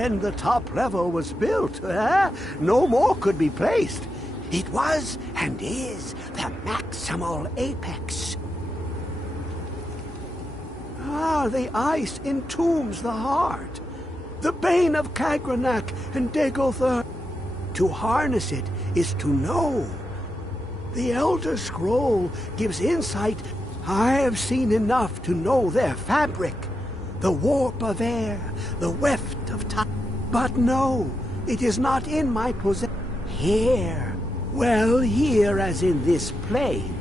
when the top level was built, no more could be placed. It was and is the maximal apex. The ice entombs the heart, the bane of Kagranak and Dagother. To harness it is to know. The Elder Scroll gives insight. I have seen enough to know their fabric, the warp of air, the weft of time. But no, it is not in my possession. Here, well, here as in this plane,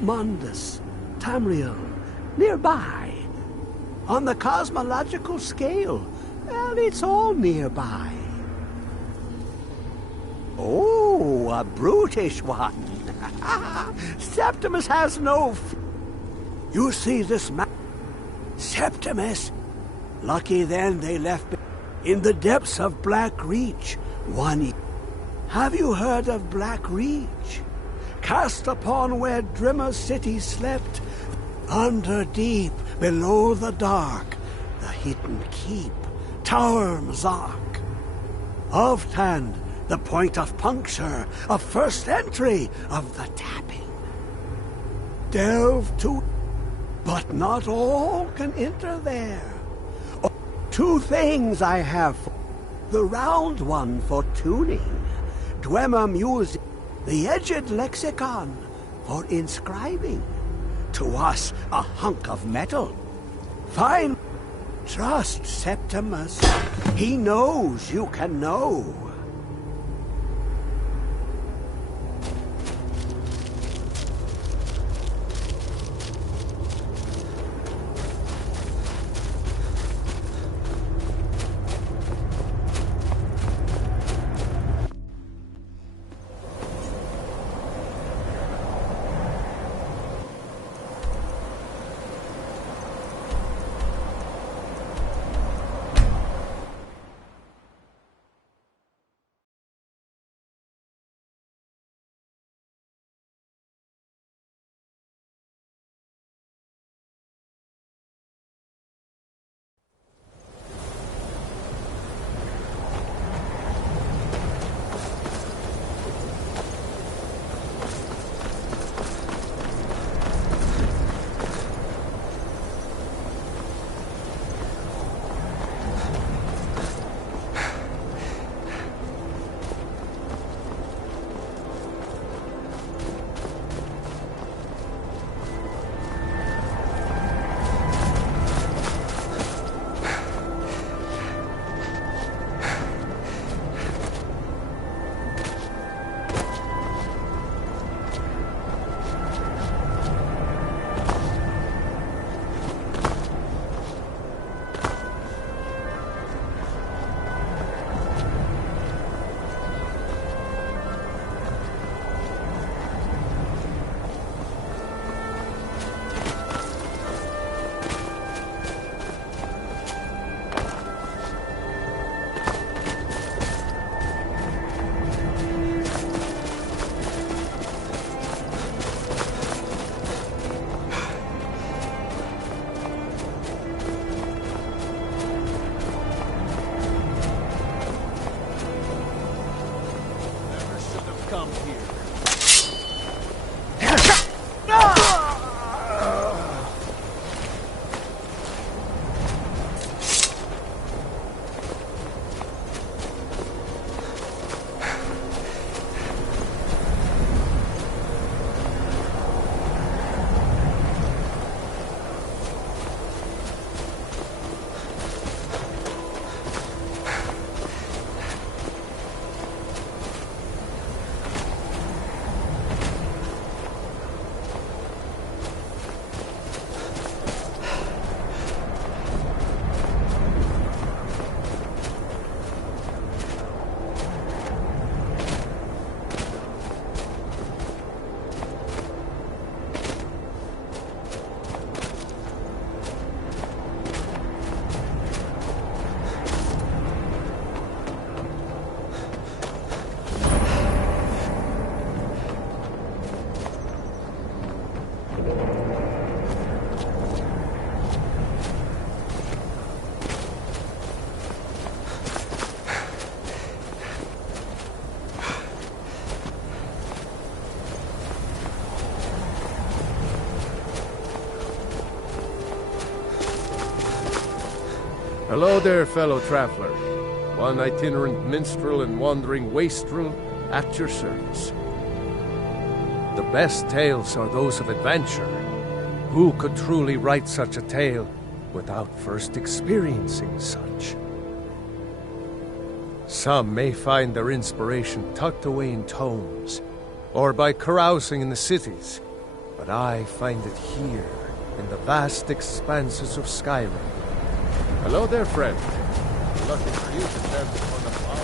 Mundus, Tamriel, nearby. On the cosmological scale, well, it's all nearby. Oh, a brutish one. Septimus has no... You see this man? Septimus? Lucky then they left in the depths of Black Reach. Have you heard of Black Reach? Cast upon where Drimmer's city slept, under deep, below the dark, the hidden keep, Tower Mzark. Ofthand, the point of puncture, of first entry, of the tapping. Delve to, but not all can enter there. Two things I have. The round one for tuning, Dwemer music, the edged lexicon for inscribing. To us, a hunk of metal. Fine. Trust Septimus. He knows you can know. Hello there, fellow traveler. One itinerant minstrel and wandering wastrel at your service. The best tales are those of adventure. Who could truly write such a tale without first experiencing such? Some may find their inspiration tucked away in tomes, or by carousing in the cities, but I find it here, in the vast expanses of Skyrim. Hello there, friend. Lucky for you to stand upon the bar.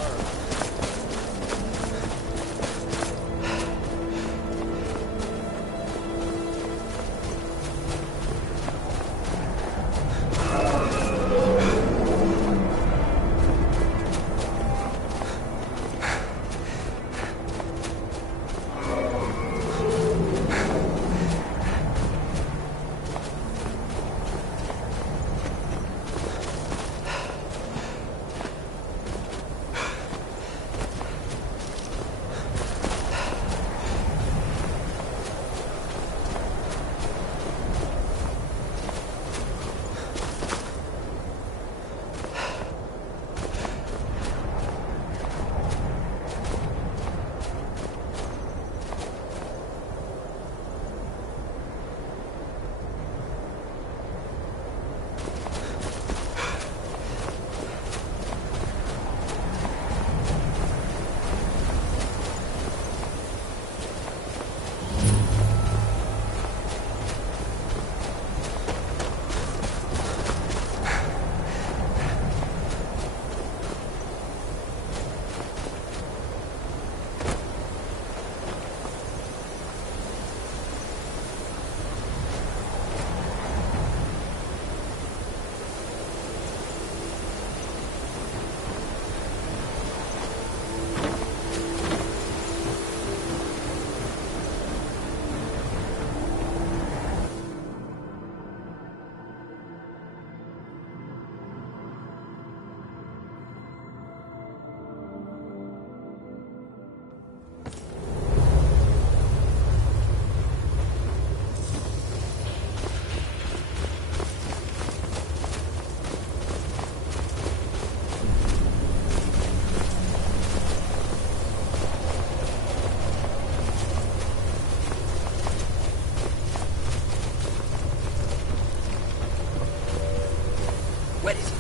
Where is it?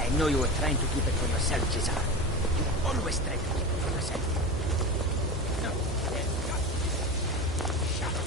I know you were trying to keep it for yourself, Cesar. You always try to keep it for yourself. No, there you go. Shut up.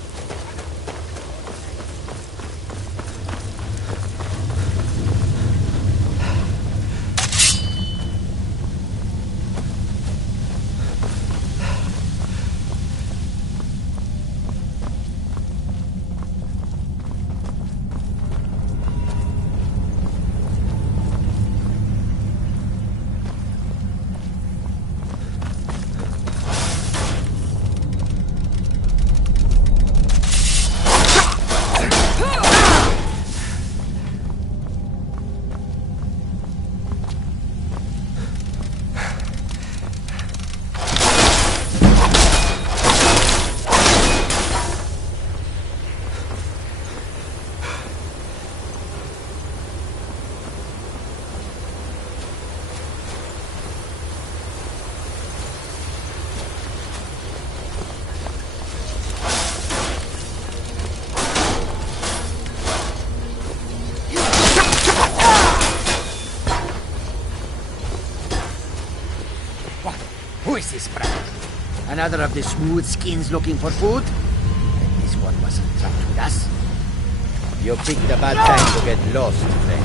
Who is this brat? Another of the smooth skins looking for food? This one wasn't trapped with us. You picked a bad time to get lost, friend.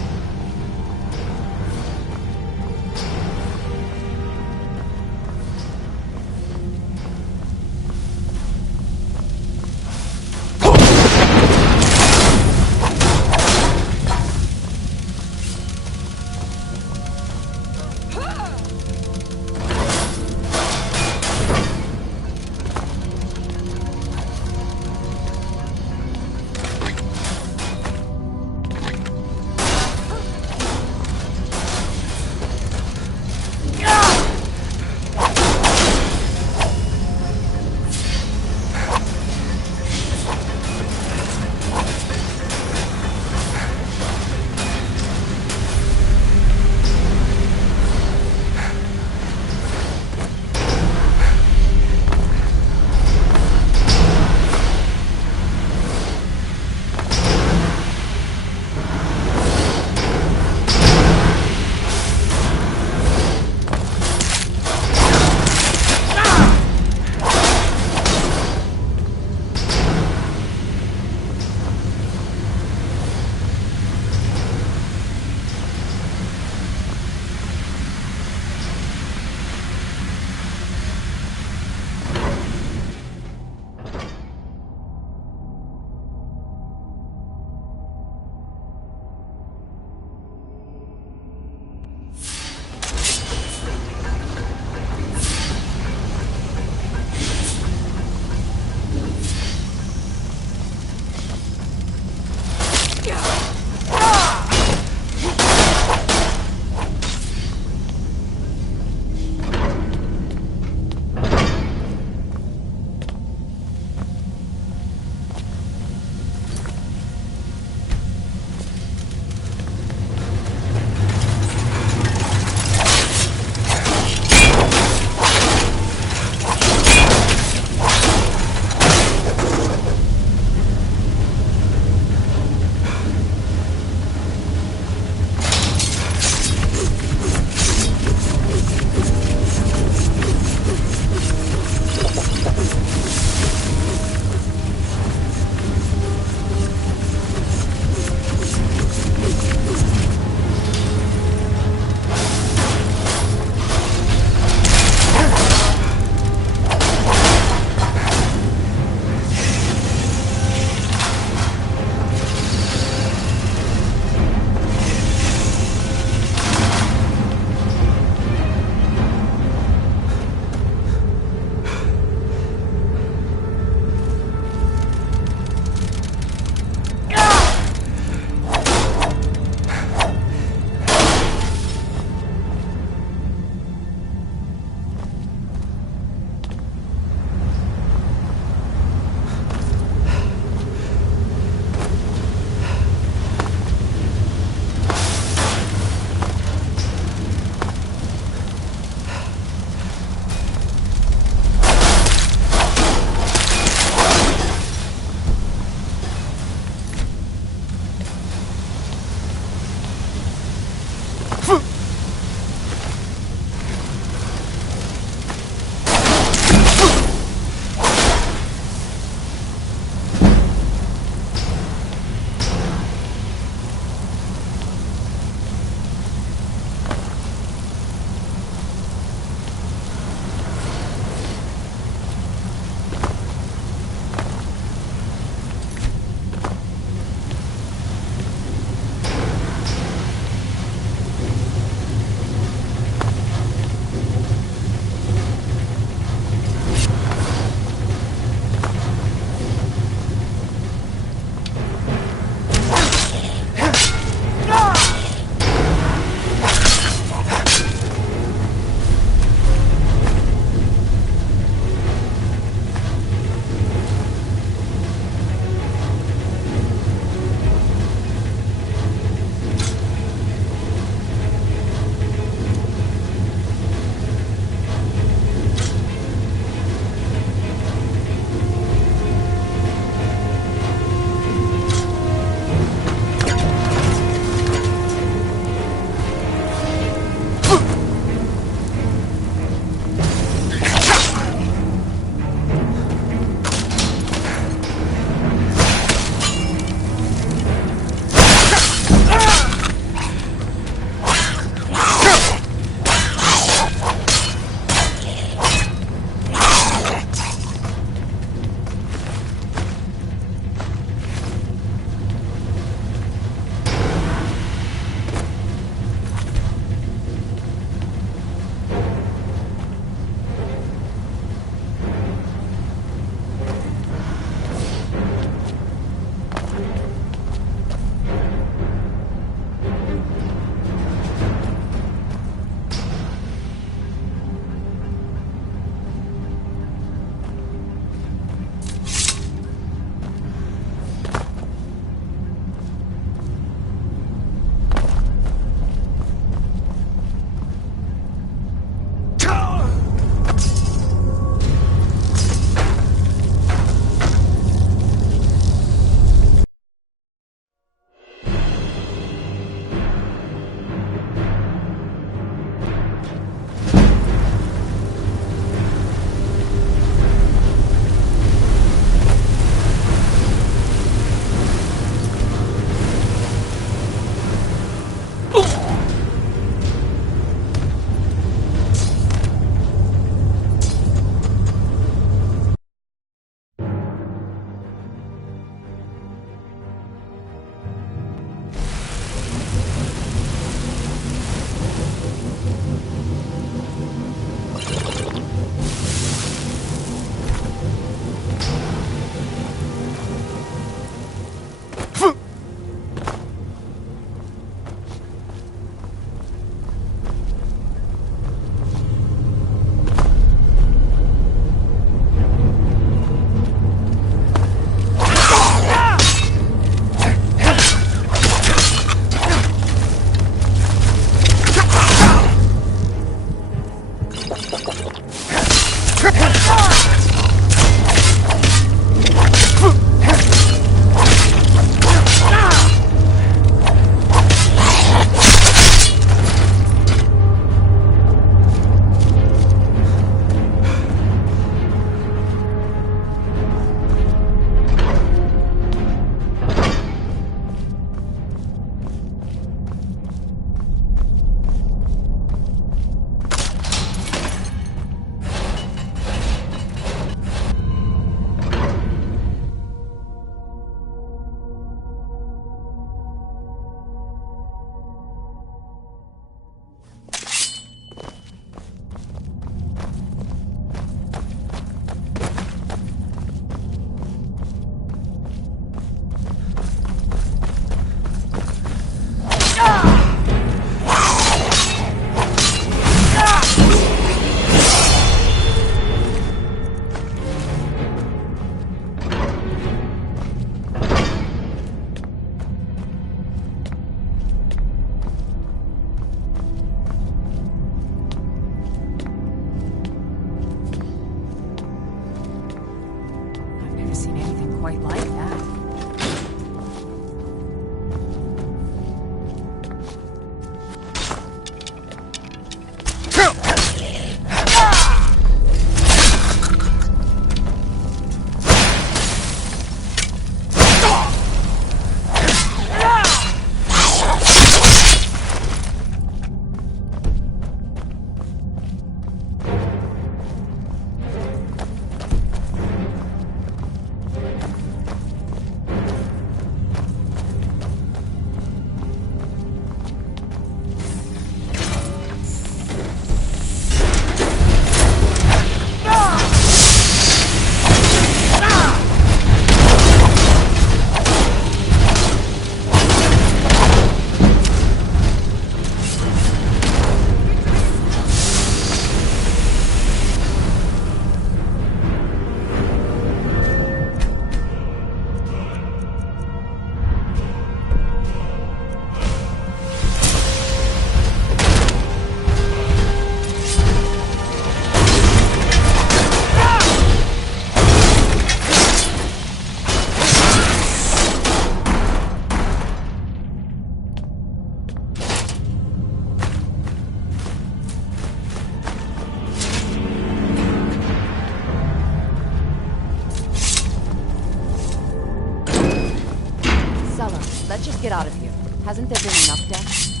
get out of here. Hasn't there been enough deaths?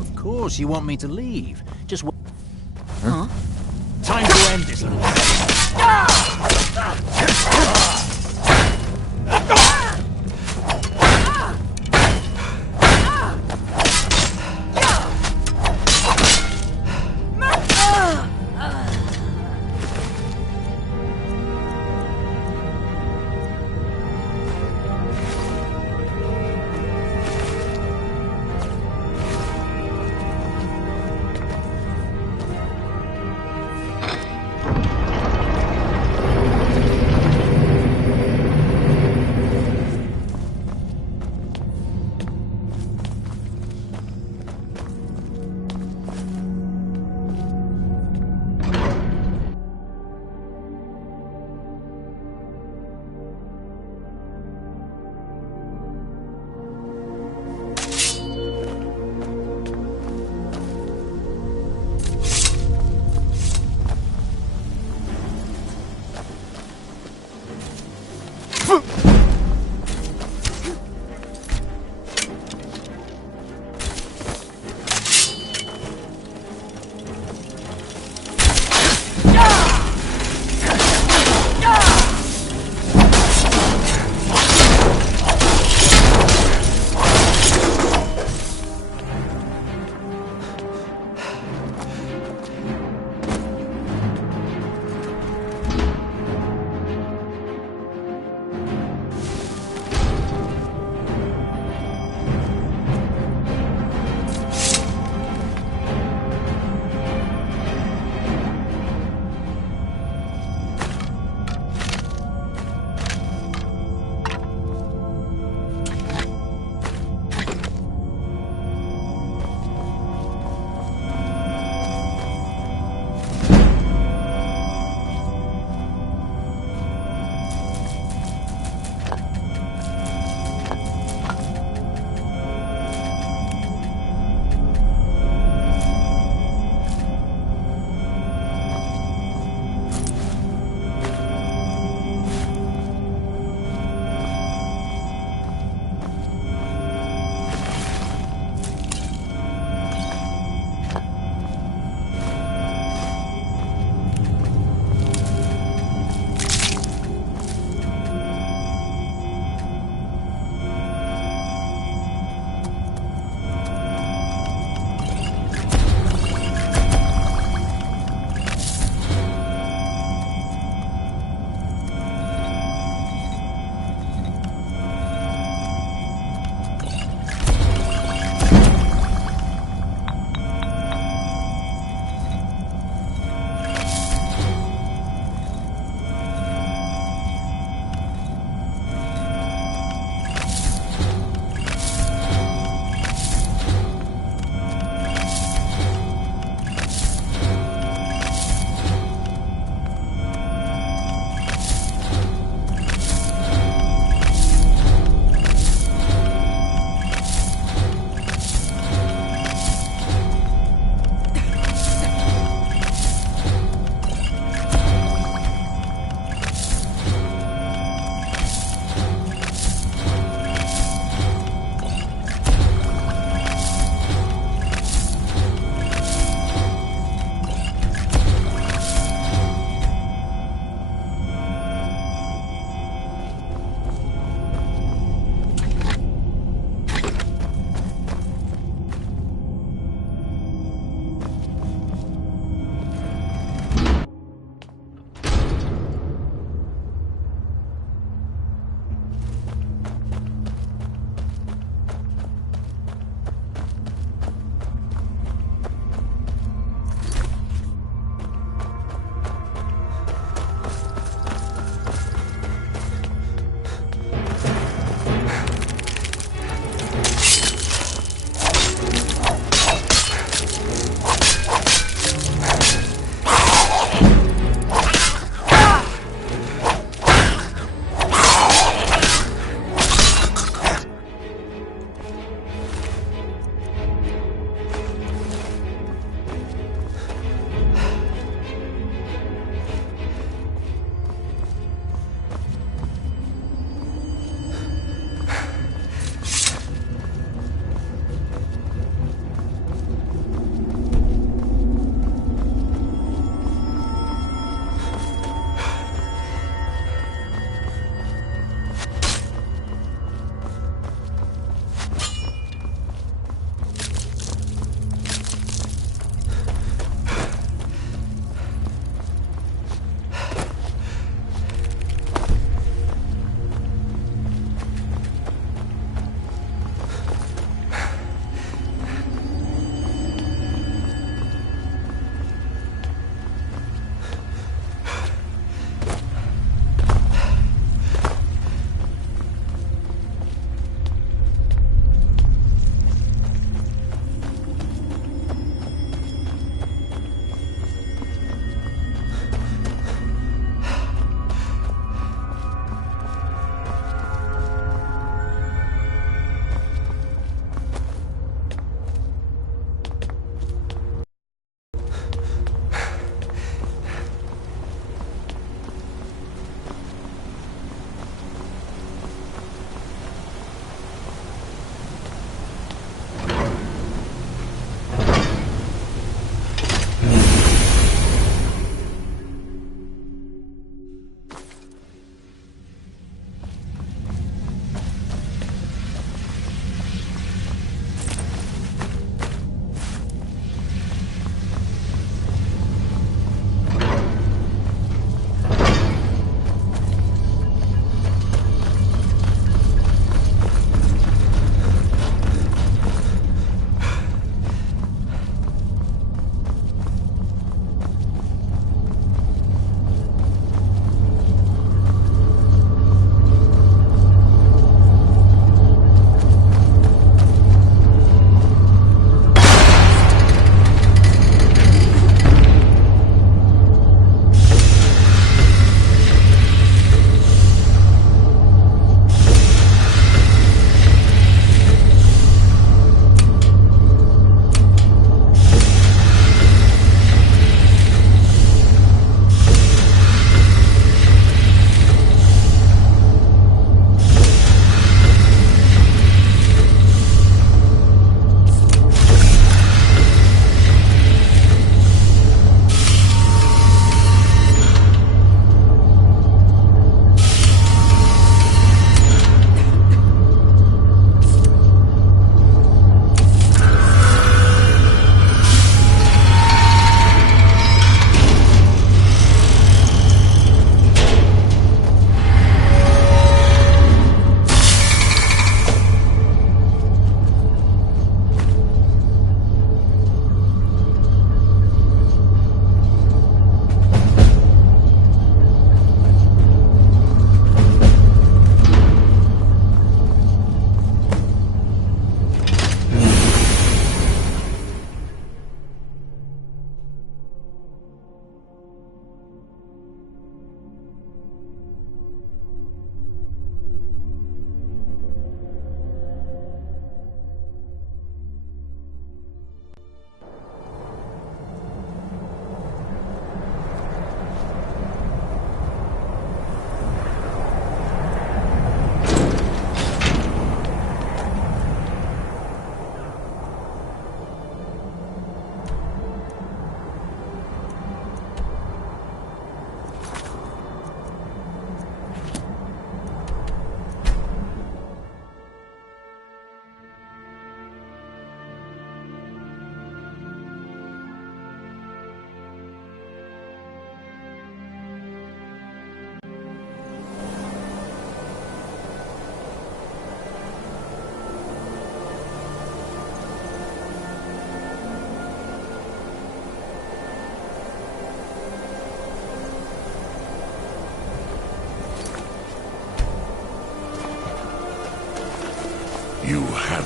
Of course, you want me to leave. Just wait. Huh? Time to end this little...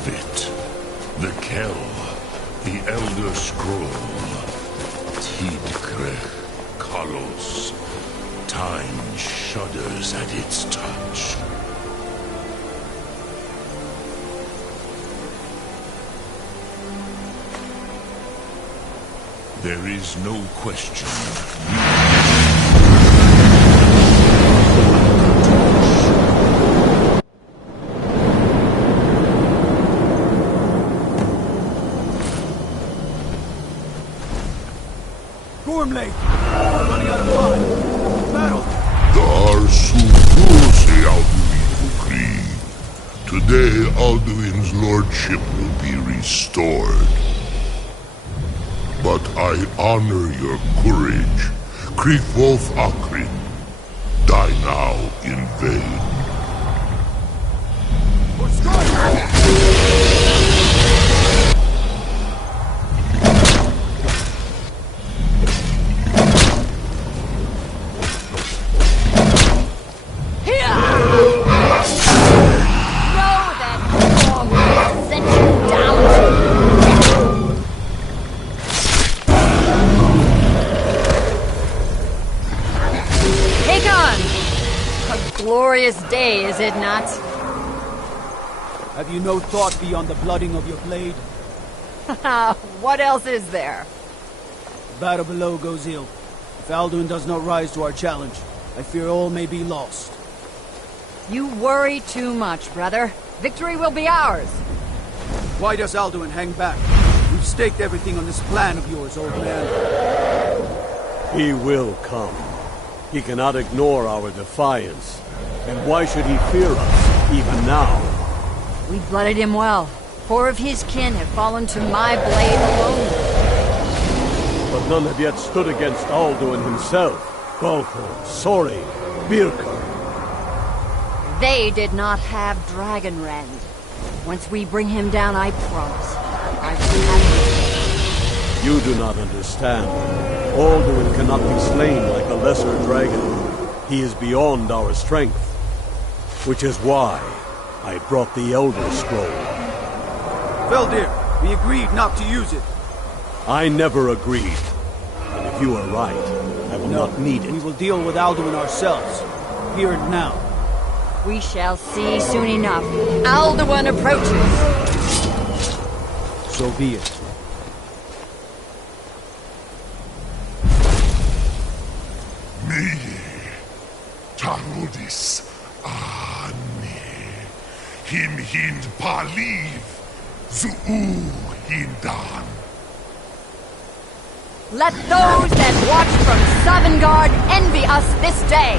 have it. The Kell, the Elder Scroll. Tidkrech Kalos. Time shudders at its touch. There is no question. Gormley! We're running out of time. Battle! Dar Sufuse Alduin Ukri. Today Alduin's lordship will be restored. But I honor your courage. Kriegwolf Akrin. Die now in vain. What's going on? Glorious day, is it not? Have you no thought beyond the blooding of your blade? What else is there? The battle below goes ill. If Alduin does not rise to our challenge, I fear all may be lost. You worry too much, brother. Victory will be ours. Why does Alduin hang back? We've staked everything on this plan of yours, old man. He will come. He cannot ignore our defiance. And why should he fear us, even now? We blooded him well. 4 of his kin have fallen to my blade alone. But none have yet stood against Alduin himself. Balthor, Sori, Birka. They did not have Dragonrend. Once we bring him down, I promise, I will have him. You do not understand. Alduin cannot be slain like a lesser dragon. He is beyond our strength. Which is why I brought the Elder Scroll. Veldir, we agreed not to use it. I never agreed. And if you are right, I will not need it. We will deal with Alduin ourselves. Here and now. We shall see soon enough. Alduin approaches. So be it. Meye, Tarudis, Ane, Him Hind Paliv, Zuu Hindan. Let those that watch from Sovngarde envy us this day.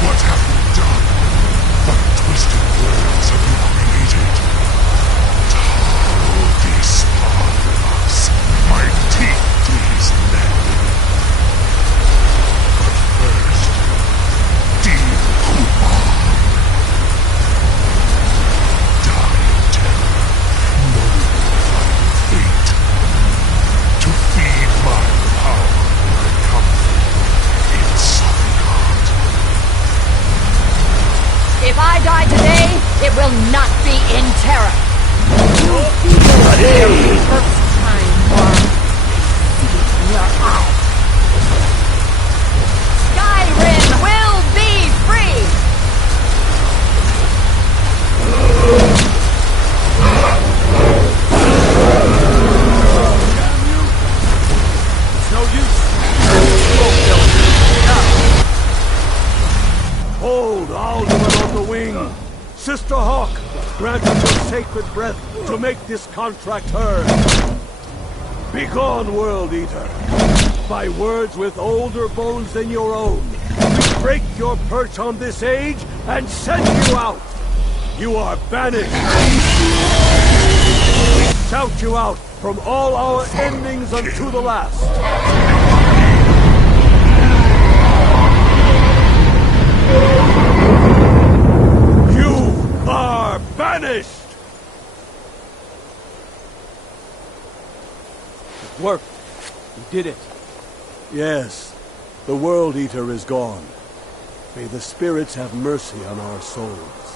What have you done? What twisted worlds have you created? Tarudis Parvas, my teeth to his neck. But first, Dean Kumar. Die in terror, knowing your final fate. To feed my power and comfort in Sovngarde. If I die today, it will not be in terror. You'll feel the very first time, Orm. See it in your eyes. Skyrim will be free! It's no use. Hold Alduin on the wing! Sister Hawk, grant us your sacred breath to make this contract hers. Begone, World Eater! By words with older bones than your own, we break your perch on this age and send you out! You are banished! We shout you out from all our endings unto the last! You are banished! did it. Yes, the World Eater is gone. May the spirits have mercy on our souls.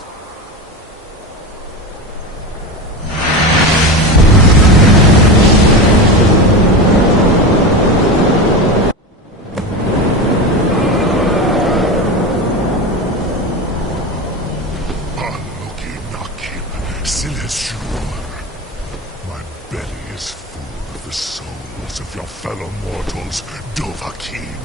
My belly is full of the souls of your fellow mortals, Dovahkiin.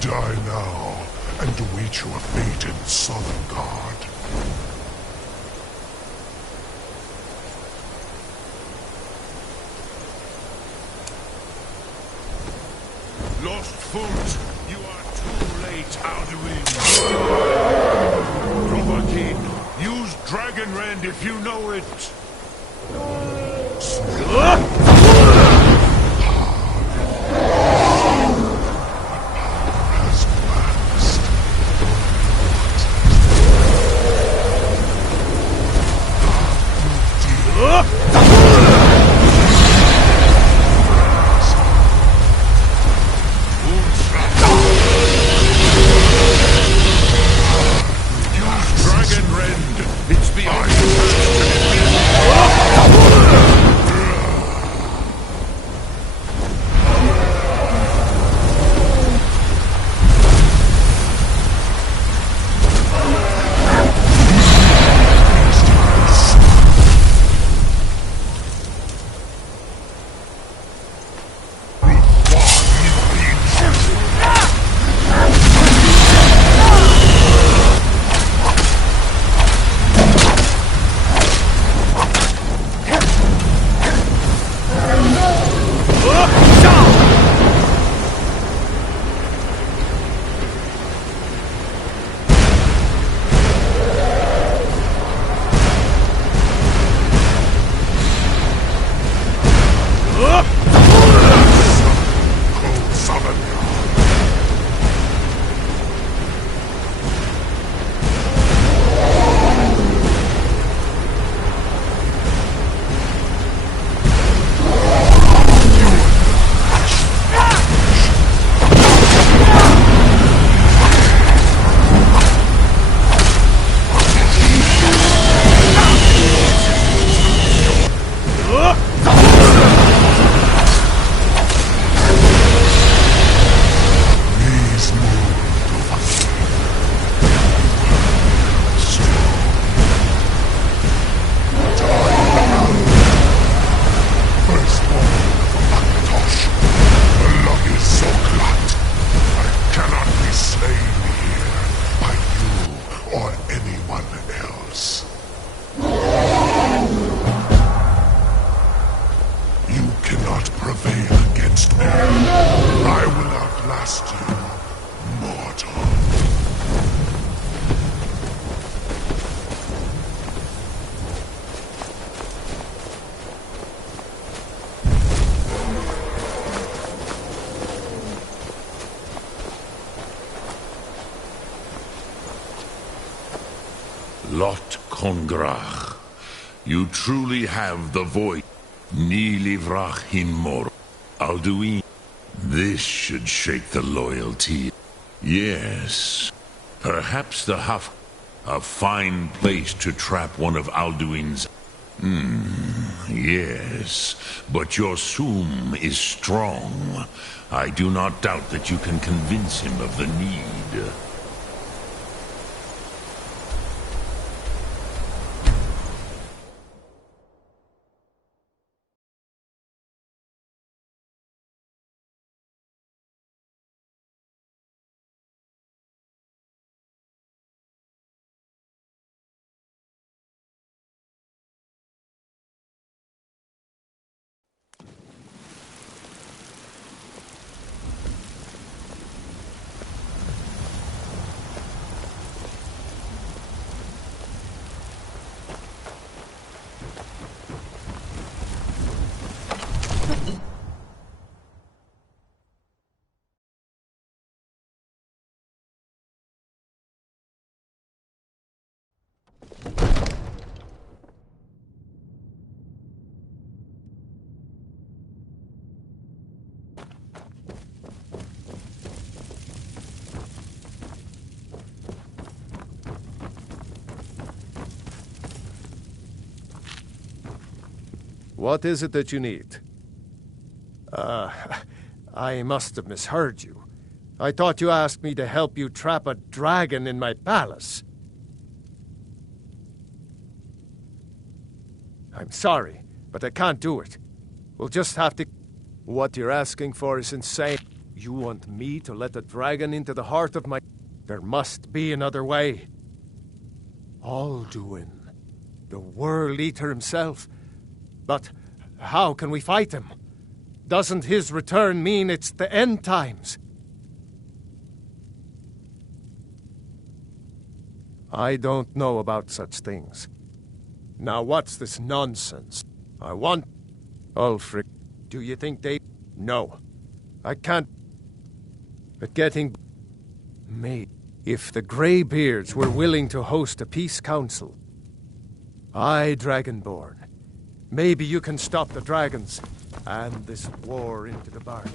Die now, and await your fate in Sovngarde. Lost foot, you are too late, Alduin. Dovahkiin, use Dragon Rend if you know it. Lot Kongrach, you truly have the voice. Ni livrach hin mor. Alduin, this should shake the loyalty. Yes, perhaps the Huff, a fine place to trap one of Alduin's. Yes, but your Soom is strong. I do not doubt that you can convince him of the need. What is it that you need? I must have misheard you. I thought you asked me to help you trap a dragon in my palace. I'm sorry, but I can't do it. We'll just have to... What you're asking for is insane. You want me to let a dragon into the heart of my... There must be another way. Alduin, the World Eater himself. But how can we fight him? Doesn't his return mean it's the end times? I don't know about such things. Now what's this nonsense? I want... Ulfric, do you think they... No. I can't... But getting... Me. If the Greybeards were willing to host a peace council... I, Dragonborn. Maybe you can stop the dragons and this war into the bargain.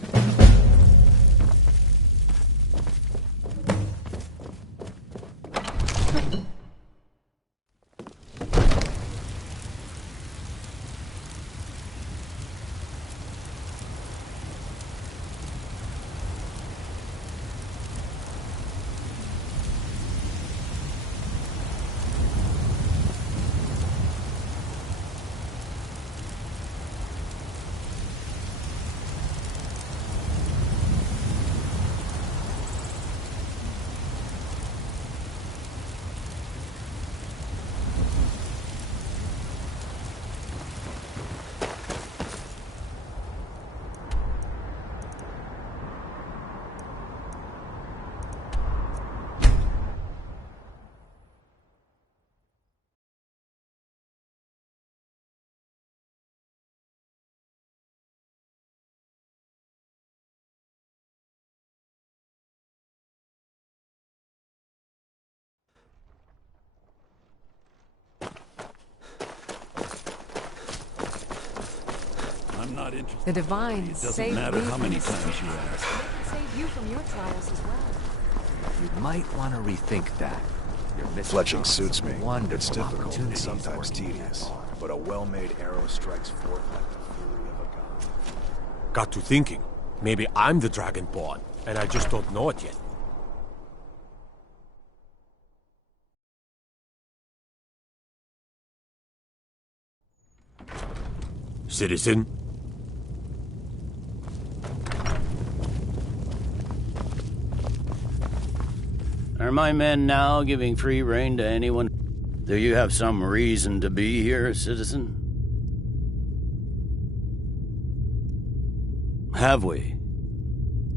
Not interested. The divines It doesn't saved matter me how from many this times you trial. ask. They can save you from your trials as well. You might want to rethink that. Your missing Fletching suits me. Wonderful It's difficult, opportunity sometimes for you. tedious, but a well-made arrow strikes forth like the fury of a god. Got to thinking. Maybe I'm the Dragonborn, and I just don't know it yet. Citizen? Are my men now giving free rein to anyone? Do you have some reason to be here, citizen? Have we?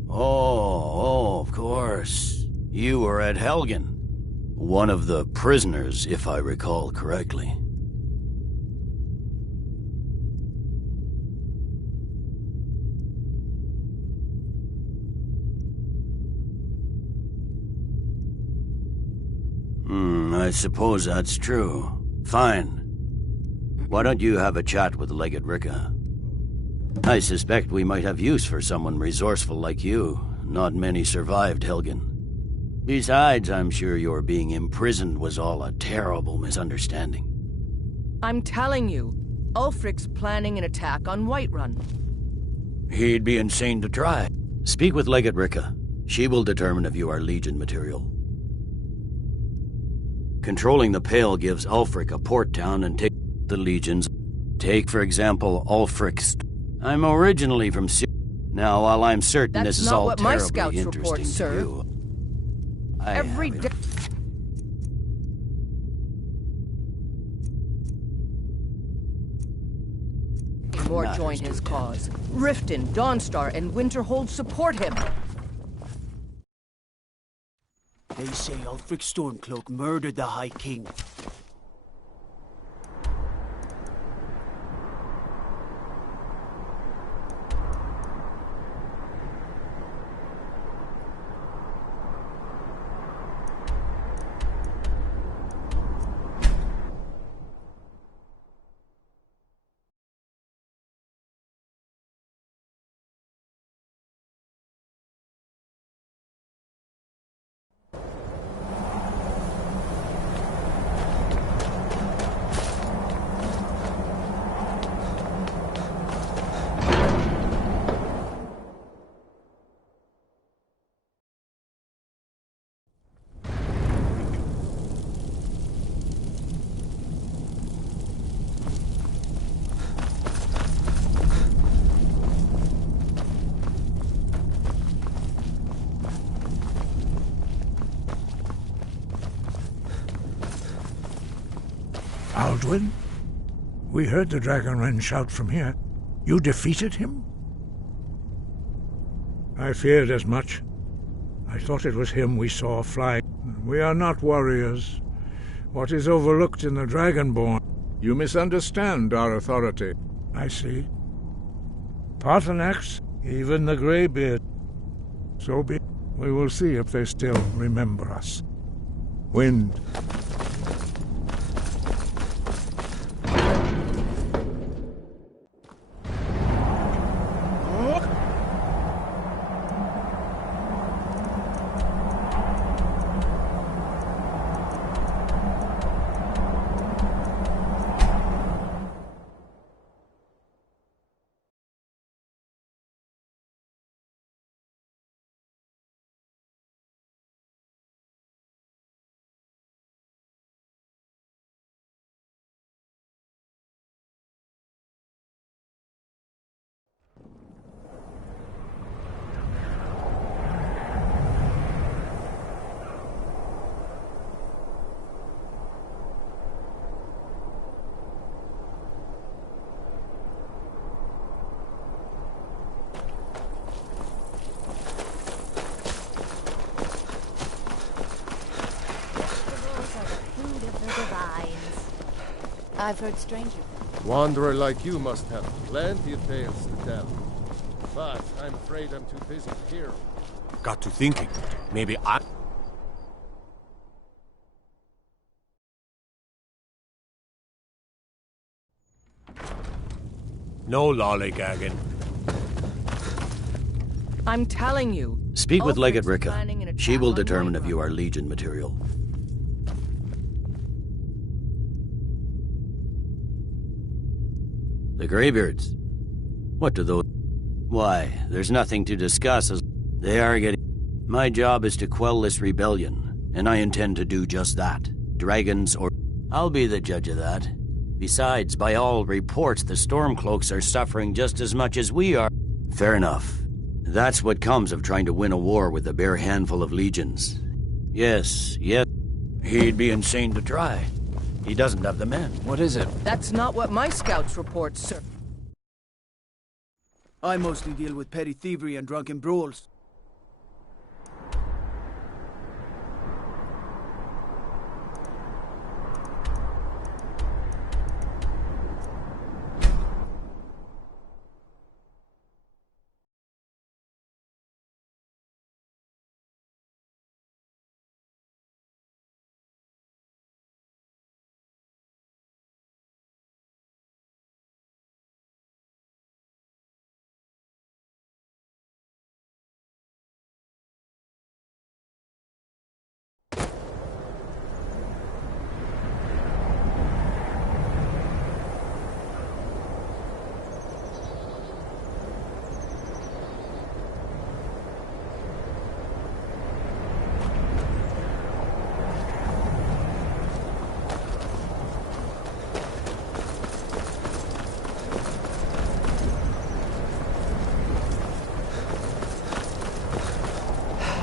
Oh, of course. You were at Helgen. One of the prisoners, if I recall correctly. I suppose that's true. Fine. Why don't you have a chat with Legate Ricka? I suspect we might have use for someone resourceful like you. Not many survived Helgen. Besides, I'm sure your being imprisoned was all a terrible misunderstanding. I'm telling you, Ulfric's planning an attack on Whiterun. He'd be insane to try. Speak with Legate Ricka. She will determine if you are Legion material. Controlling the Pale gives Ulfric a port town and take the Legions. Take, for example, Ulfric's... I'm originally from Syria. Now, while I'm certain this is all terribly interesting to you... Every day... More join his cause. Riften, Dawnstar, and Winterhold support him. They say Ulfric Stormcloak murdered the High King. Alduin? We heard the Dragonren shout from here. You defeated him? I feared as much. I thought it was him we saw fly. We are not warriors. What is overlooked in the Dragonborn? You misunderstand our authority. I see. Paarthurnax, even the Greybeard. So be it. We will see if they still remember us. Wind. I've heard stranger. Wanderer like you must have plenty of tales to tell. But I'm afraid I'm too busy to hear. Got to thinking. Maybe I... No lollygagging. I'm telling you. Speak with Legate Ulfric's planning an Ricka. attack She will on determine if Whiterun. you are Legion material. The Greybeards. What do those... Why, there's nothing to discuss as... They are getting... My job is to quell this rebellion, and I intend to do just that. Dragons or... I'll be the judge of that. Besides, by all reports, the Stormcloaks are suffering just as much as we are. Fair enough. That's what comes of trying to win a war with a bare handful of legions. Yes. He'd be insane to try. He doesn't have the men. What is it? That's not what my scouts report, sir. I mostly deal with petty thievery and drunken brawls.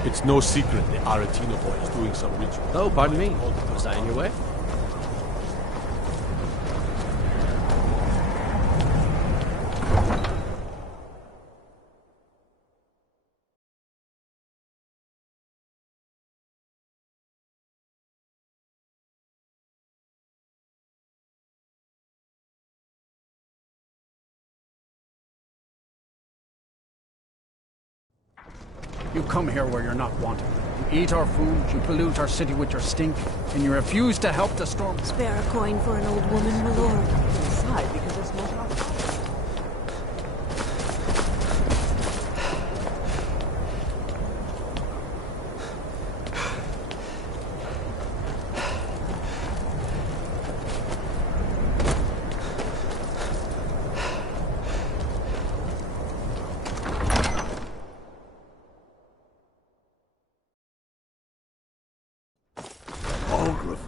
It's no secret the Aretino boy is doing some ritual. Oh, pardon me. Was I in your way? You come here where you're not wanted. You eat our food, you pollute our city with your stink, and you refuse to help the storm. Spare a coin for an old woman, my lord. Inside, because it's not our fault.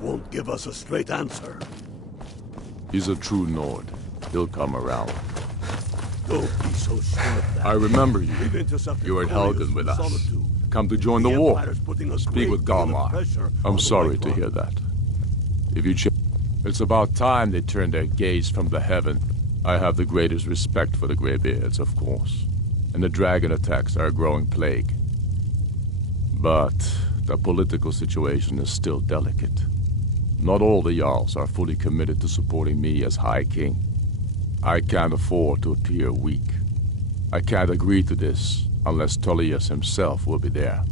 Won't give us a straight answer. He's a true Nord. He'll come around. Don't be so sure of that. I remember you. We've intercepted You were at couriers Helgen from with us. Solitude. Come to join the The war. Empire's putting a Speak great with deal of Galmar. pressure on I'm the sorry White to Run. hear that. If you It's about time they turned their gaze from the heaven. I have the greatest respect for the Greybeards, of course, and the dragon attacks are a growing plague. But the political situation is still delicate. Not all the Jarls are fully committed to supporting me as High King. I can't afford to appear weak. I can't agree to this unless Tullius himself will be there.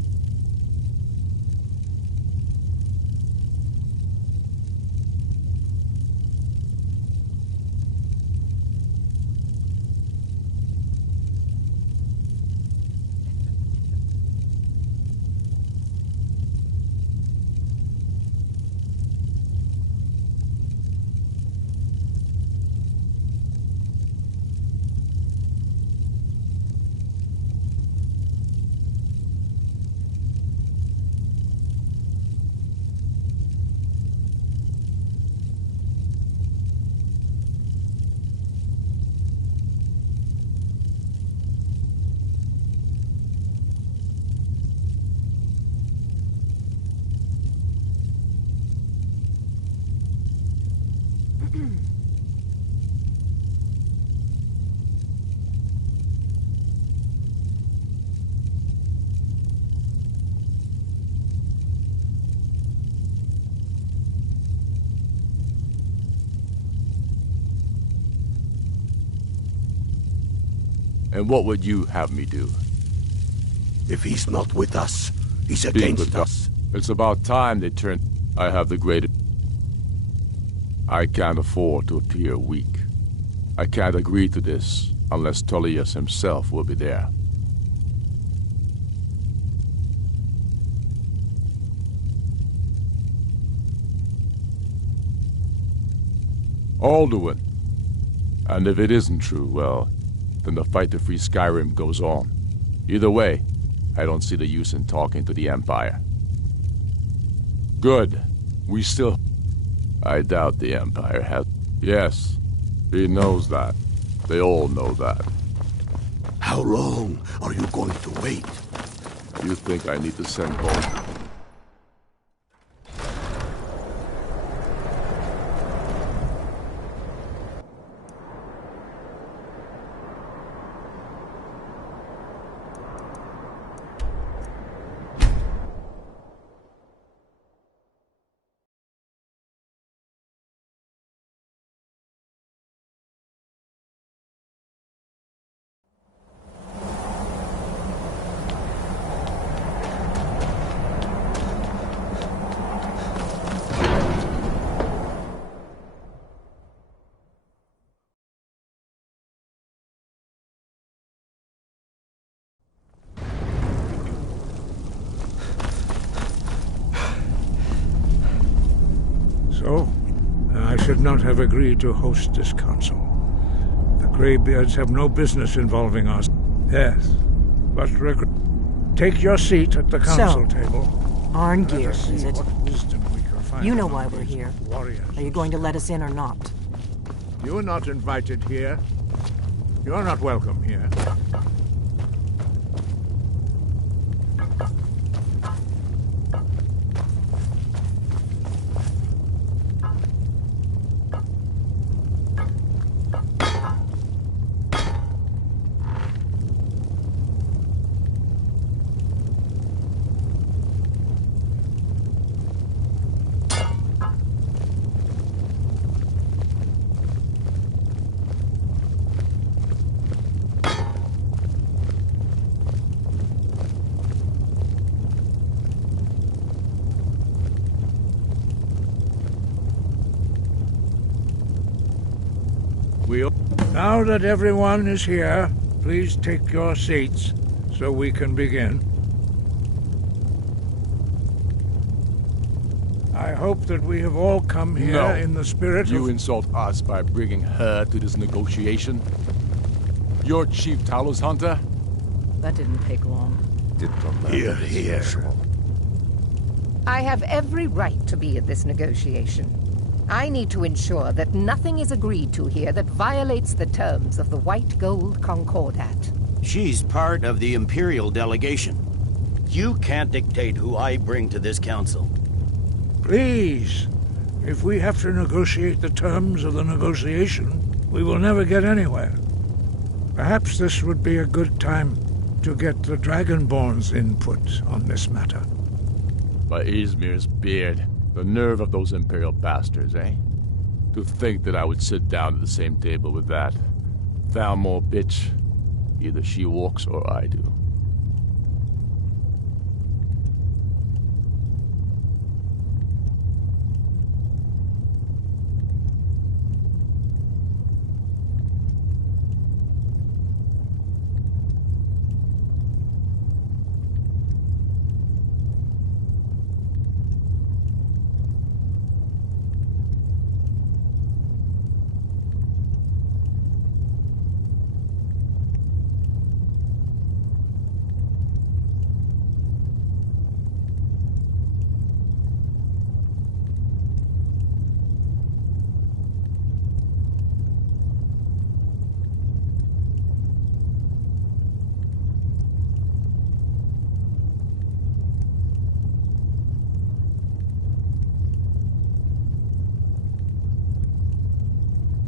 And what would you have me do? If he's not with us, he's against us. It's about time they turned... I have the greatest... I can't afford to appear weak. I can't agree to this unless Tullius himself will be there. Alduin. And if it isn't true, well, then the fight to free Skyrim goes on. Either way, I don't see the use in talking to the Empire. Good. We still... I doubt the Empire has... Yes, he knows that. They all know that. How long are you going to wait? You think I need to send both? So, I should not have agreed to host this council. The Greybeards have no business involving us. Yes, but take your seat at the council table. Arngeir, is it? What wisdom we can find. You know why we're here. Warriors. Are you going to let us in or not? You are not invited here. You are not welcome here. Now that everyone is here, please take your seats so we can begin. I hope that we have all come here in the spirit You insult us by bringing her to this negotiation? You're Chief Talos Hunter? That didn't take long. Here, here. I have every right to be at this negotiation. I need to ensure that nothing is agreed to here that violates the terms of the White Gold Concordat. She's part of the Imperial delegation. You can't dictate who I bring to this council. Please, If we have to negotiate the terms of the negotiation, we will never get anywhere. Perhaps this would be a good time to get the Dragonborn's input on this matter. By Izmir's beard, the nerve of those Imperial bastards, eh? To think that I would sit down at the same table with that Thalmor bitch. Either she walks or I do.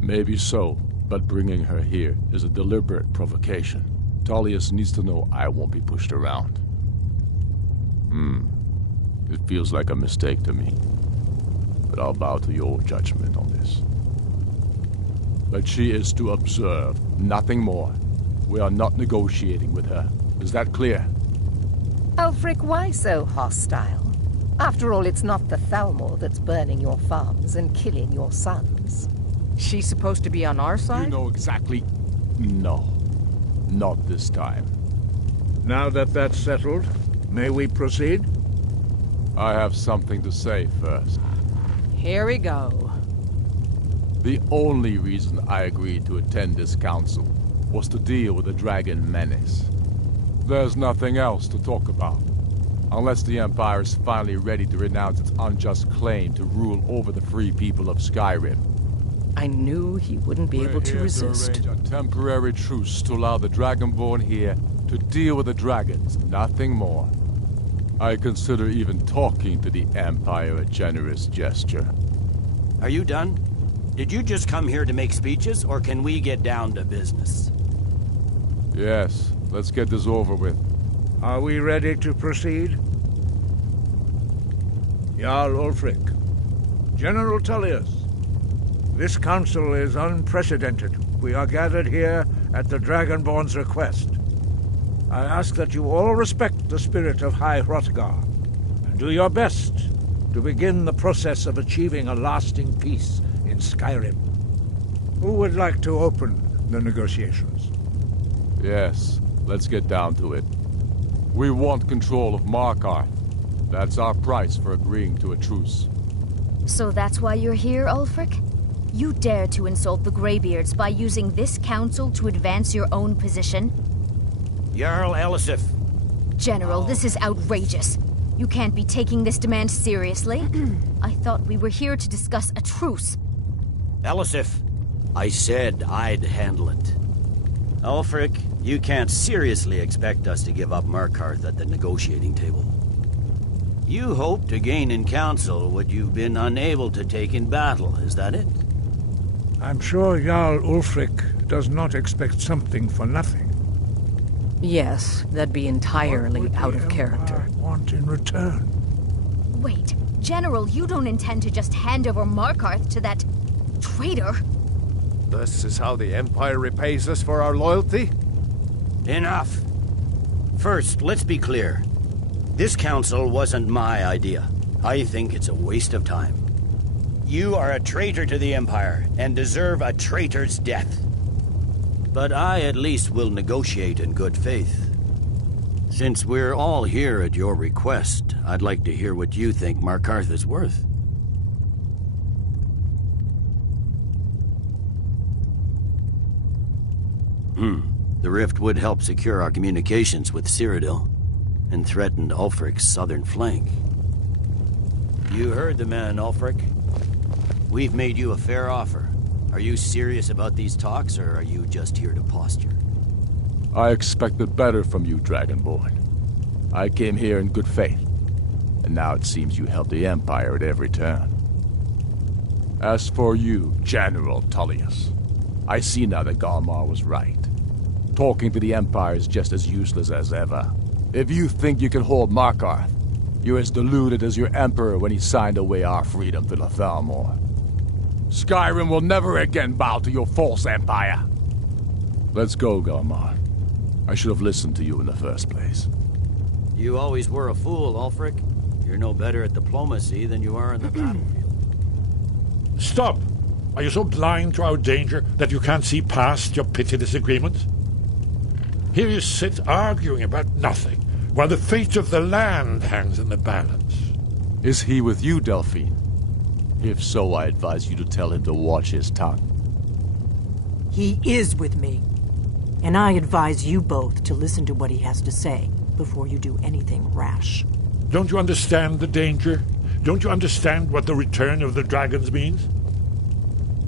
Maybe so, but bringing her here is a deliberate provocation. Tullius needs to know I won't be pushed around. It feels like a mistake to me. But I'll bow to your judgment on this. But she is to observe, nothing more. We are not negotiating with her. Is that clear? Ulfric, why so hostile? After all, it's not the Thalmor that's burning your farms and killing your sons. She's supposed to be on our side? You know exactly... No. Not this time. Now that that's settled, may we proceed? I have something to say first. Here we go. The only reason I agreed to attend this council was to deal with the dragon menace. There's nothing else to talk about. Unless the Empire is finally ready to renounce its unjust claim to rule over the free people of Skyrim. I knew he wouldn't be able to resist. To arrange a temporary truce to allow the Dragonborn here to deal with the dragons, nothing more. I consider even talking to the Empire a generous gesture. Are you done? Did you just come here to make speeches, or can we get down to business? Yes, let's get this over with. Are we ready to proceed? Jarl Ulfric, General Tullius, this council is unprecedented. We are gathered here at the Dragonborn's request. I ask that you all respect the spirit of High Hrothgar, and do your best to begin the process of achieving a lasting peace in Skyrim. Who would like to open the negotiations? Yes, let's get down to it. We want control of Markarth. That's our price for agreeing to a truce. So that's why you're here, Ulfric? You dare to insult the Greybeards by using this council to advance your own position? Jarl Elisif. General, this is outrageous. You can't be taking this demand seriously. I thought we were here to discuss a truce. Elisif, I said I'd handle it. Ulfric, you can't seriously expect us to give up Markarth at the negotiating table. You hope to gain in council what you've been unable to take in battle, is that it? I'm sure Jarl Ulfric does not expect something for nothing. Yes, that'd be entirely out of character. Want in return? Wait, General, you don't intend to just hand over Markarth to that traitor? This is how the Empire repays us for our loyalty? Enough. First, let's be clear. This council wasn't my idea. I think it's a waste of time. You are a traitor to the Empire, and deserve a traitor's death. But I at least will negotiate in good faith. Since we're all here at your request, I'd like to hear what you think Markarth is worth. The rift would help secure our communications with Cyrodiil, and threatened Ulfric's southern flank. You heard the man, Ulfric. We've made you a fair offer. Are you serious about these talks, or are you just here to posture? I expected better from you, Dragonborn. I came here in good faith, and now it seems you help the Empire at every turn. As for you, General Tullius, I see now that Galmar was right. Talking to the Empire is just as useless as ever. If you think you can hold Markarth, you're as deluded as your Emperor when he signed away our freedom to the Thalmor. Skyrim will never again bow to your false empire. Let's go, Galmar. I should have listened to you in the first place. You always were a fool, Ulfric. You're no better at diplomacy than you are in the battlefield. Stop! Are you so blind to our danger that you can't see past your petty disagreements? Here you sit arguing about nothing, while the fate of the land hangs in the balance. Is he with you, Delphine? If so, I advise you to tell him to watch his tongue. He is with me. And I advise you both to listen to what he has to say before you do anything rash. Don't you understand the danger? Don't you understand what the return of the dragons means?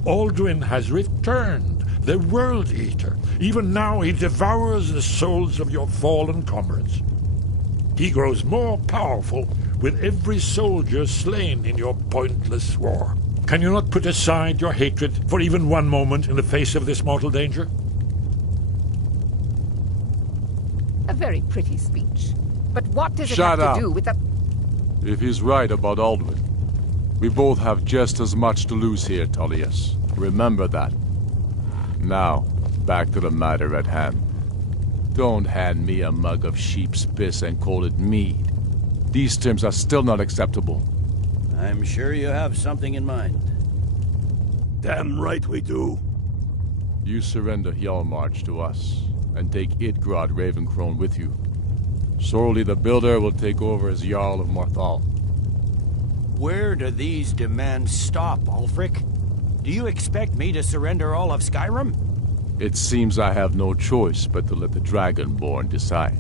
Alduin has returned, the World Eater. Even now he devours the souls of your fallen comrades. He grows more powerful with every soldier slain in your pointless war. Can you not put aside your hatred for even one moment in the face of this mortal danger? A very pretty speech. But what does it Shut have up. to do with the... If he's right about Alduin, we both have just as much to lose here, Tullius. Remember that. Now, back to the matter at hand. Don't hand me a mug of sheep's piss and call it mead. These terms are still not acceptable. I'm sure you have something in mind. Damn right we do. You surrender Hjalmarch to us, and take Idgrod Ravencrone with you. Sorli the Builder will take over as Jarl of Morthal. Where do these demands stop, Ulfric? Do you expect me to surrender all of Skyrim? It seems I have no choice but to let the Dragonborn decide,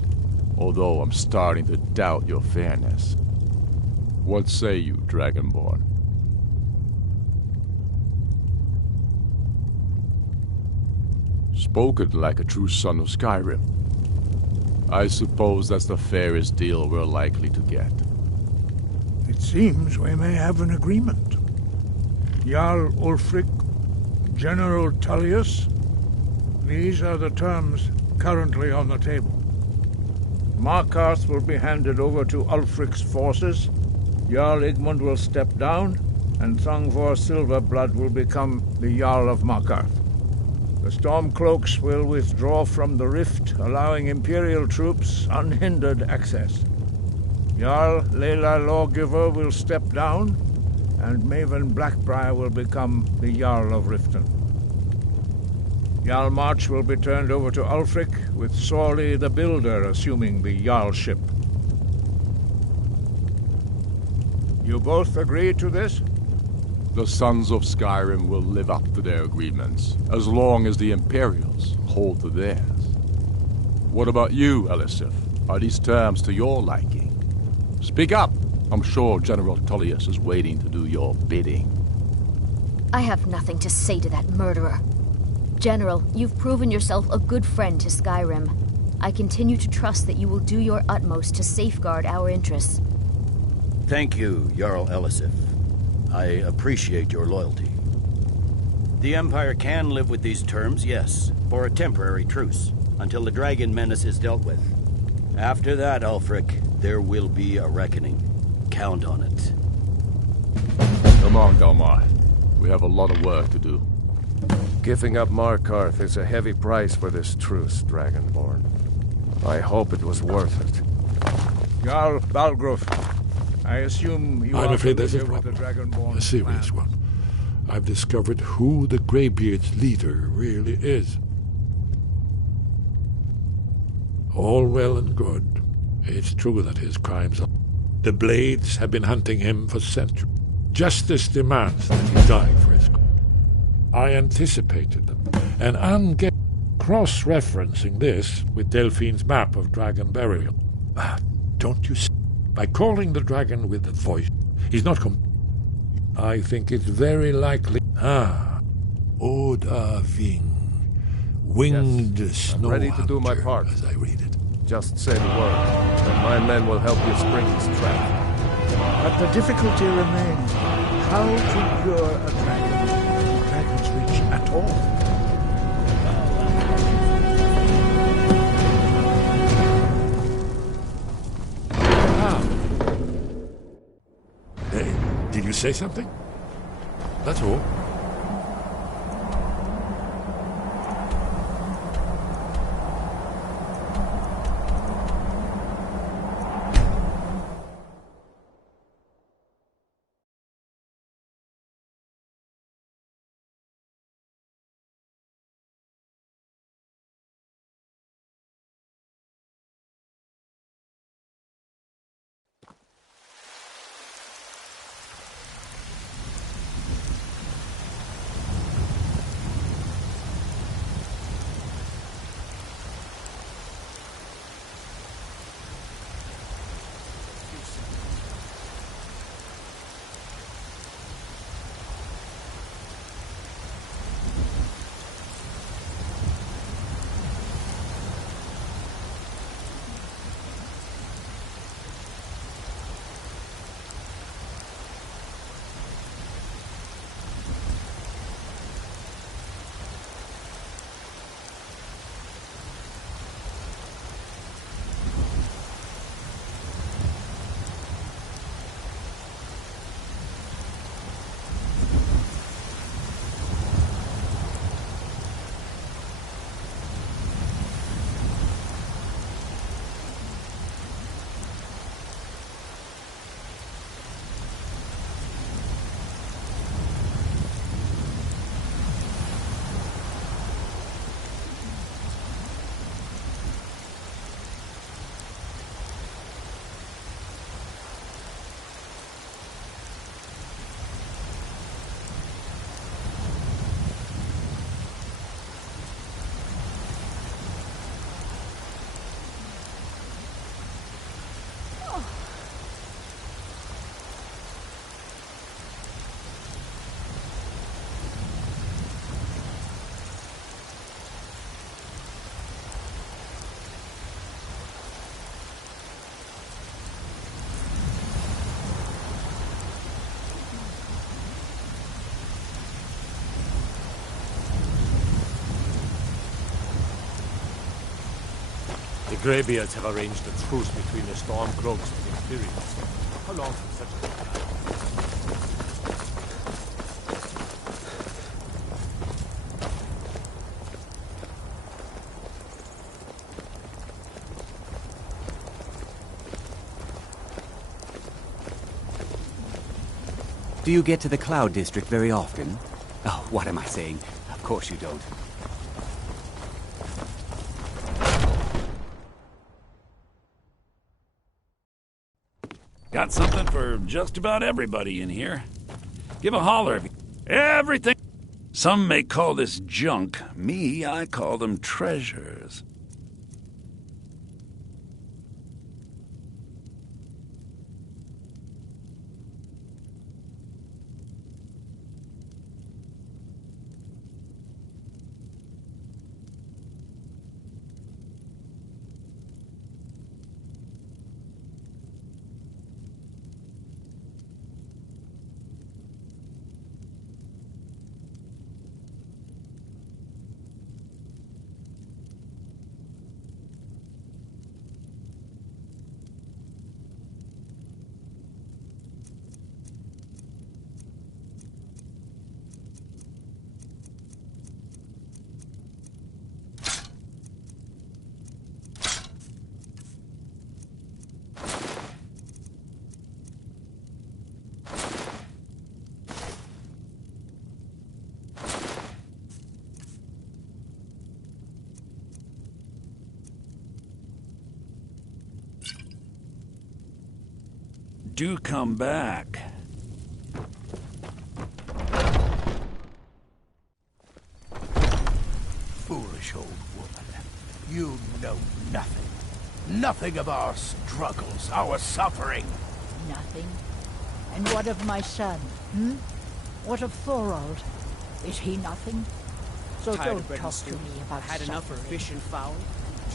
although I'm starting to doubt your fairness. What say you, Dragonborn? Spoken like a true son of Skyrim. I suppose that's the fairest deal we're likely to get. It seems we may have an agreement. Jarl Ulfric, General Tullius, these are the terms currently on the table. Markarth will be handed over to Ulfric's forces, Jarl Igmund will step down, and Thongvor Silverblood will become the Jarl of Markarth. The Stormcloaks will withdraw from the rift, allowing Imperial troops unhindered access. Jarl Layla Lawgiver will step down, and Maven Blackbriar will become the Jarl of Riften. Hjalmarch will be turned over to Ulfric, with Sorli the Builder assuming the Jarlship. You both agree to this? The Sons of Skyrim will live up to their agreements, as long as the Imperials hold to theirs. What about you, Elisif? Are these terms to your liking? Speak up! I'm sure General Tullius is waiting to do your bidding. I have nothing to say to that murderer. General, you've proven yourself a good friend to Skyrim. I continue to trust that you will do your utmost to safeguard our interests. Thank you, Jarl Elisif. I appreciate your loyalty. The Empire can live with these terms, yes, for a temporary truce, until the dragon menace is dealt with. After that, Ulfric, there will be a reckoning. Count on it. Come on, Galmar. We have a lot of work to do. Giving up Markarth is a heavy price for this truce, Dragonborn. I hope it was worth it. Jarl Balgruf, I assume you I'm are afraid there's a familiar with the Dragonborn a serious plan. one. I've discovered who the Greybeard's leader really is. All well and good. It's true that his crimes are... The Blades have been hunting him for centuries. Justice demands that he die for his crime. I anticipated them, and I'm cross-referencing this with Delphine's map of dragon burial. Don't you see? By calling the dragon with the voice, he's not I think it's very likely... Odahviing. Winged snow. I'm ready to do my part. As I read it. Just say the word, and my men will help you spring this trap. But the difficulty remains how to lure a dragon to Dragon's Reach at all. Hey, did you say something? That's all. The Greybeards have arranged a truce between the Stormcloaks and the Imperials. How long can such a thing Do you get to the Cloud District very often? Oh, what am I saying? Of course you don't. Got something for just about everybody in here. Give a holler. Everything. Some may call this junk. Me, I call them treasures. Do come back. Foolish old woman. You know nothing. Nothing of our struggles, our suffering. Nothing? And what of my son, What of Thorold? Is he nothing? So Tired of don't bread talk and to stew. me about Had enough of suffering. fish and fowl.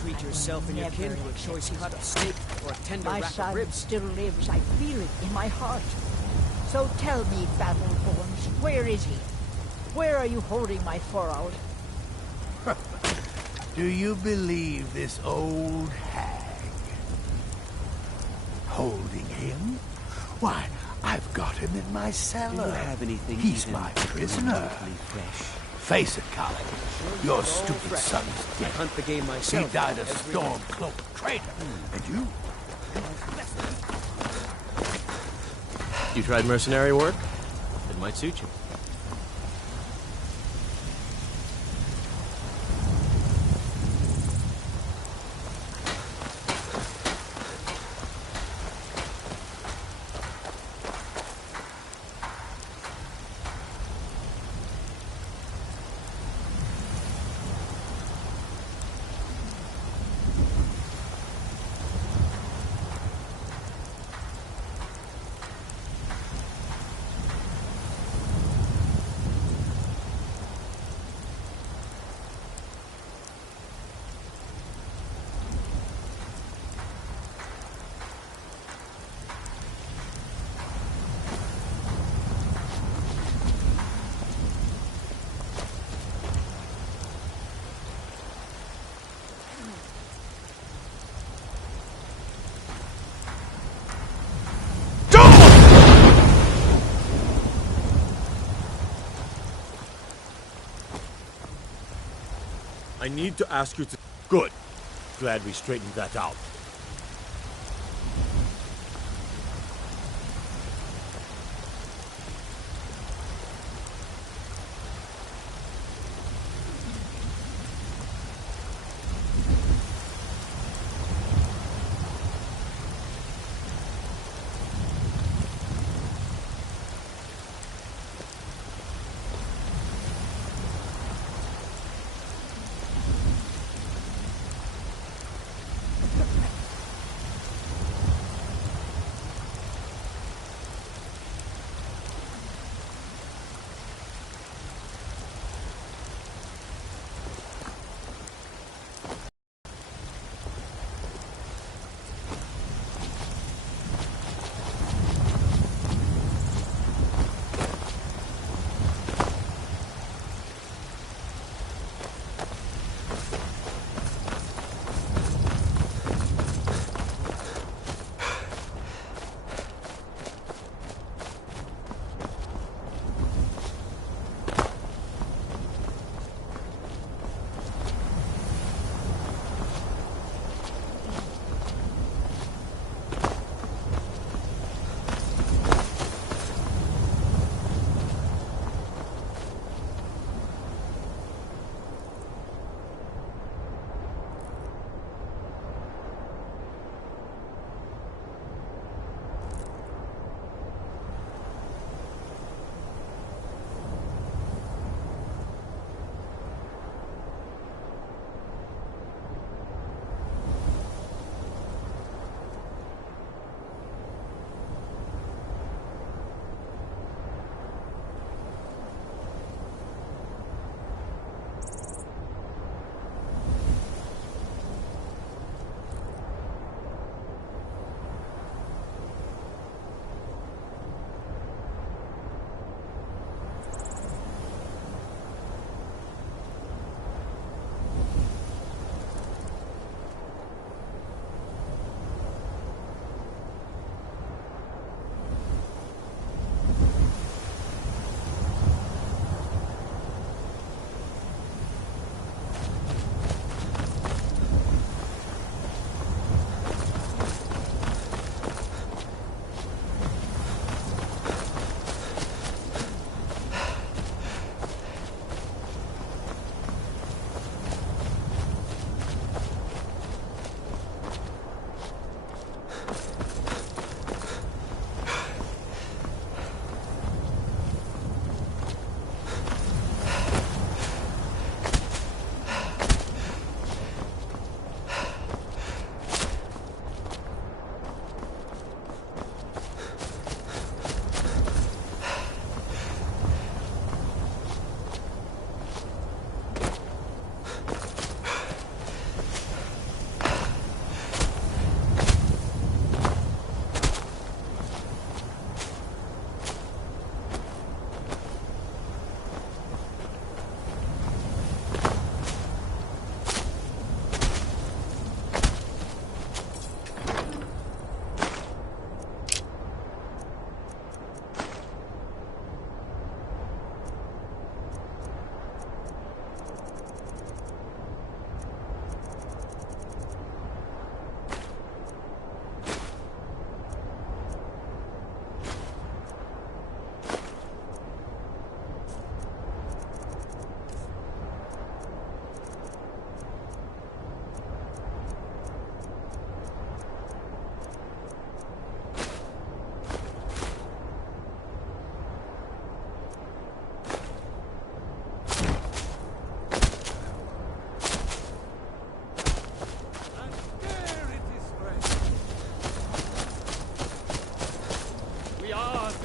treat yourself and your kin to a choice cut of steak or a tender My rack son of ribs. still lives. I feel it in my heart. So tell me, Battle Bones, where is he? Where are you holding my four-out? Do you believe this old hag? Holding him? Why, I've got him in my cellar. Do you have anything He's even my prisoner. remotely fresh? Face it, Colin. Your stupid son's dead. Hunt the game myself. He died a storm-cloaked traitor. And you? You tried mercenary work? It might suit you. I need to ask you to... Good. Glad we straightened that out.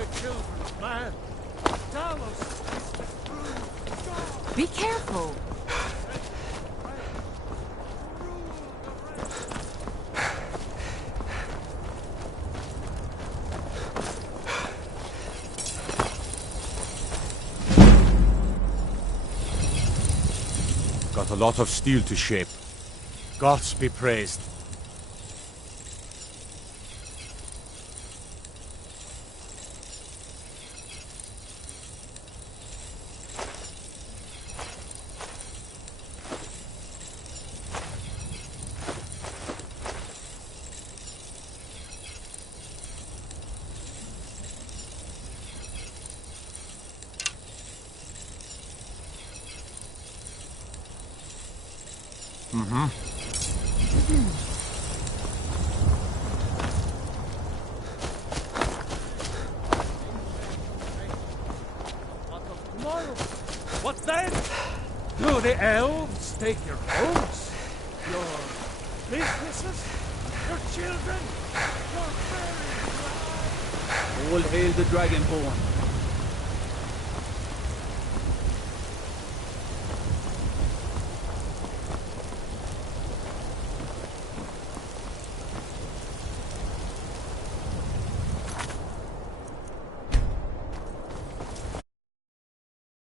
the children, man. Talos is the true God. Be careful. Got a lot of steel to shape. Gods be praised. What then? Do the elves take your homes? Your businesses? Your children? Your very lives? All hail the Dragonborn.